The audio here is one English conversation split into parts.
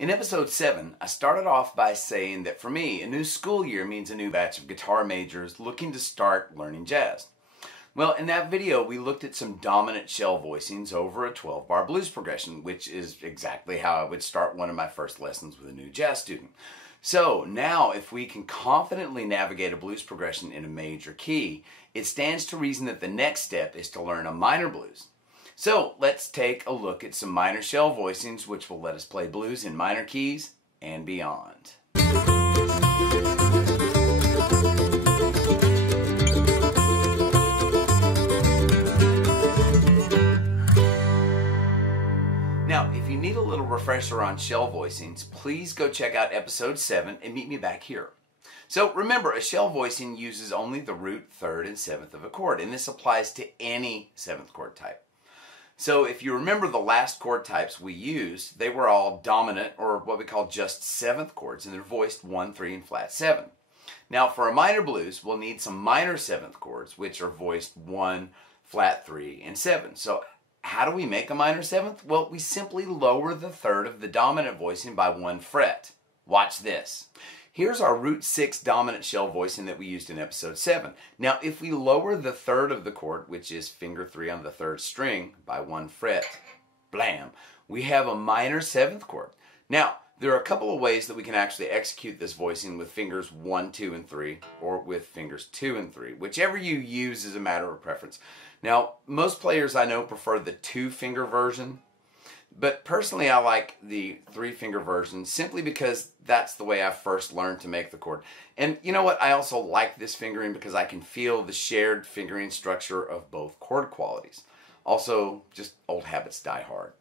In episode 7, I started off by saying that for me, a new school year means a new batch of guitar majors looking to start learning jazz. Well, in that video, we looked at some dominant shell voicings over a 12-bar blues progression, which is exactly how I would start one of my first lessons with a new jazz student. So now, if we can confidently navigate a blues progression in a major key, it stands to reason that the next step is to learn a minor blues. So let's take a look at some minor shell voicings which will let us play blues in minor keys and beyond. Now, if you need a little refresher on shell voicings, please go check out episode 7 and meet me back here. So remember, a shell voicing uses only the root, third, and seventh of a chord, and this applies to any seventh chord type. So if you remember the last chord types we used, they were all dominant, or what we call just seventh chords, and they're voiced 1, 3, and flat 7. Now for a minor blues, we'll need some minor seventh chords, which are voiced 1, flat 3, and 7. So how do we make a minor seventh? Well, we simply lower the third of the dominant voicing by 1 fret. Watch this. Here's our root 6 dominant shell voicing that we used in episode 7. Now, if we lower the third of the chord, which is finger 3 on the 3rd string, by 1 fret, blam, we have a minor 7th chord. Now, there are a couple of ways that we can actually execute this voicing with fingers 1, 2, and 3, or with fingers 2 and 3. Whichever you use is a matter of preference. Now, most players I know prefer the 2-finger version, but personally I like the 3-finger version simply because that's the way I first learned to make the chord. And you know what? I also like this fingering because I can feel the shared fingering structure of both chord qualities. Also, just old habits die hard.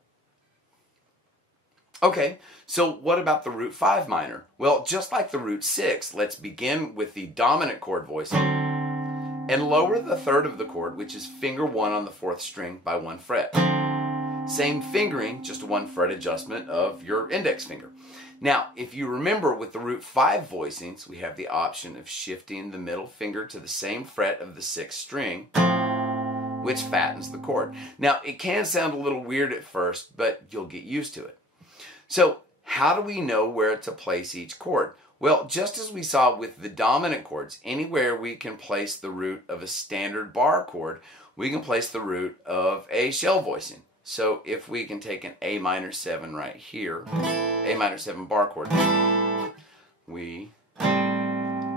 Okay, so what about the root 5 minor? Well, just like the root 6, let's begin with the dominant chord voicing and lower the third of the chord, which is finger 1 on the 4th string, by 1 fret. Same fingering, just a 1 fret adjustment of your index finger. Now, if you remember with the root 5 voicings, we have the option of shifting the middle finger to the same fret of the 6th string, which fattens the chord. Now, it can sound a little weird at first, but you'll get used to it. So, how do we know where to place each chord? Well, just as we saw with the dominant chords, anywhere we can place the root of a standard bar chord, we can place the root of a shell voicing. So if we can take an A minor 7 right here, A minor 7 bar chord, we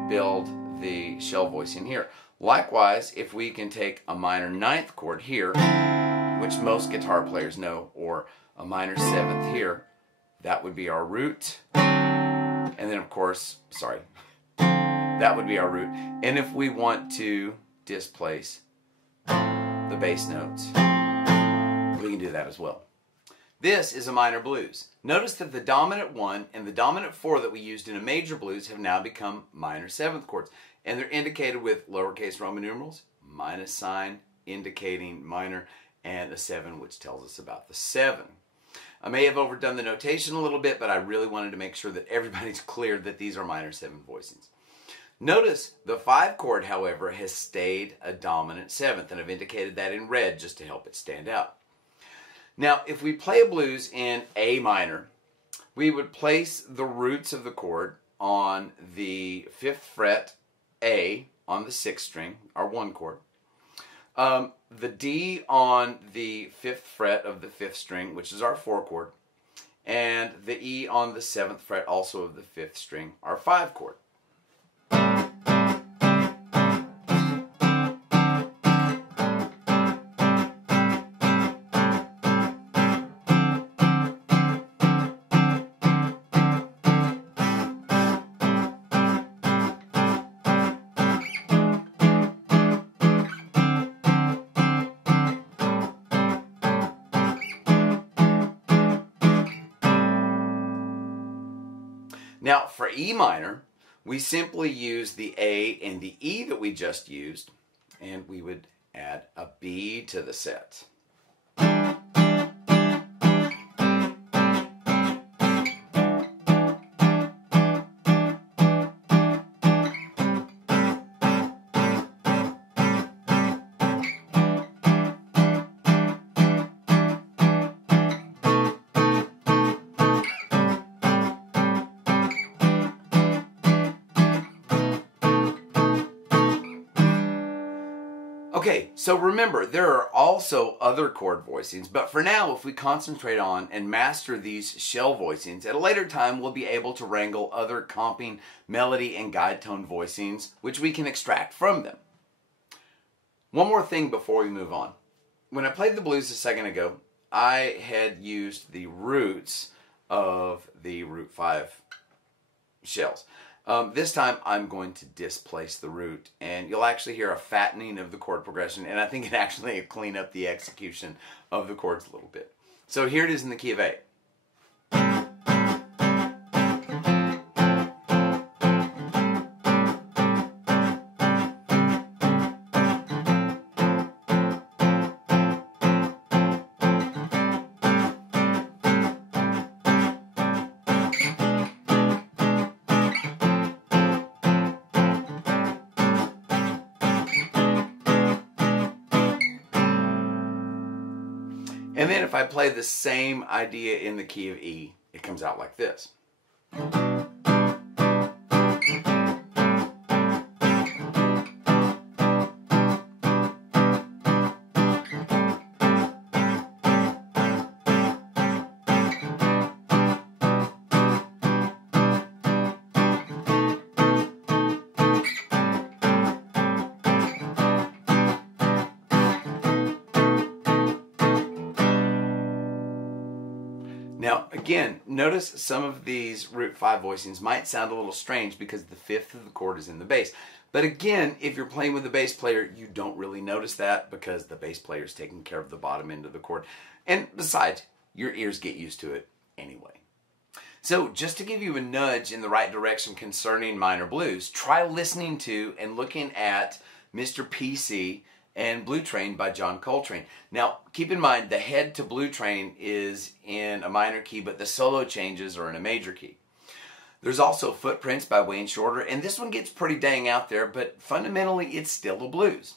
build the shell voicing here. Likewise, if we can take a minor 9th chord here, which most guitar players know, or a minor 7th here, that would be our root. And then of course, that would be our root. And if we want to displace the bass notes, we can do that as well. This is a minor blues. Notice that the dominant 1 and the dominant 4 that we used in a major blues have now become minor 7th chords. And they're indicated with lowercase Roman numerals, minus sign indicating minor, and a 7 which tells us about the 7. I may have overdone the notation a little bit, but I really wanted to make sure that everybody's clear that these are minor 7 voicings. Notice the 5 chord, however, has stayed a dominant 7th, and I've indicated that in red just to help it stand out. Now, if we play a blues in A minor, we would place the roots of the chord on the 5th fret A on the 6th string, our 1 chord, the D on the 5th fret of the 5th string, which is our 4 chord, and the E on the 7th fret also of the 5th string, our 5 chord. Now for E minor, we simply use the A and the E that we just used, and we would add a B to the set. Okay, so remember, there are also other chord voicings, but for now, if we concentrate on and master these shell voicings, at a later time we'll be able to wrangle other comping melody and guide tone voicings, which we can extract from them. One more thing before we move on. When I played the blues a second ago, I had used the roots of the root 5 shells. This time I'm going to displace the root, and you'll actually hear a fattening of the chord progression, and I think it actually will clean up the execution of the chords a little bit. So here it is in the key of A. And then if I play the same idea in the key of E, it comes out like this. Now, again, notice some of these root 5 voicings might sound a little strange because the 5th of the chord is in the bass. But again, if you're playing with a bass player, you don't really notice that because the bass player is taking care of the bottom end of the chord. And besides, your ears get used to it anyway. So just to give you a nudge in the right direction concerning minor blues, try listening to and looking at Mr. PC and Blue Train by John Coltrane. Now, keep in mind, the head to Blue Train is in a minor key, but the solo changes are in a major key. There's also Footprints by Wayne Shorter, and this one gets pretty dang out there, but fundamentally, it's still a blues.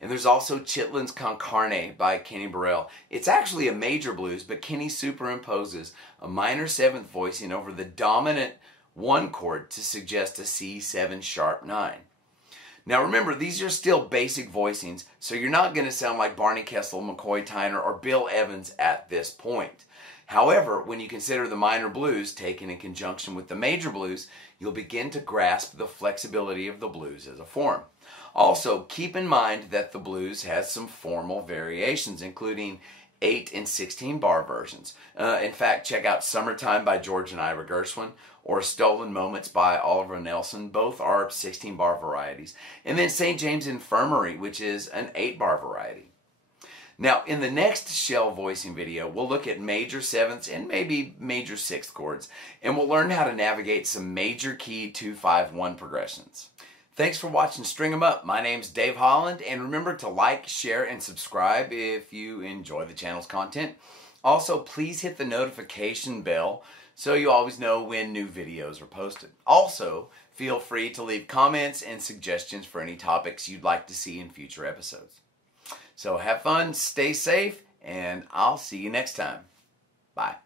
And there's also Chitlin's Con Carne by Kenny Burrell. It's actually a major blues, but Kenny superimposes a minor 7th voicing over the dominant 1 chord to suggest a C7 sharp 9. Now remember, these are still basic voicings, so you're not going to sound like Barney Kessel, McCoy Tyner, or Bill Evans at this point. However, when you consider the minor blues taken in conjunction with the major blues, you'll begin to grasp the flexibility of the blues as a form. Also, keep in mind that the blues has some formal variations, including 8 and 16 bar versions. In fact, check out Summertime by George and Ira Gershwin or Stolen Moments by Oliver Nelson. Both are 16 bar varieties. And then St. James Infirmary, which is an 8 bar variety. Now, in the next shell voicing video, we'll look at major 7ths and maybe major 6th chords, and we'll learn how to navigate some major key 2-5-1 progressions. Thanks for watching String 'em Up. My name's Dave Holland, and remember to like, share, and subscribe if you enjoy the channel's content. Also, please hit the notification bell so you always know when new videos are posted. Also, feel free to leave comments and suggestions for any topics you'd like to see in future episodes. So have fun, stay safe, and I'll see you next time. Bye.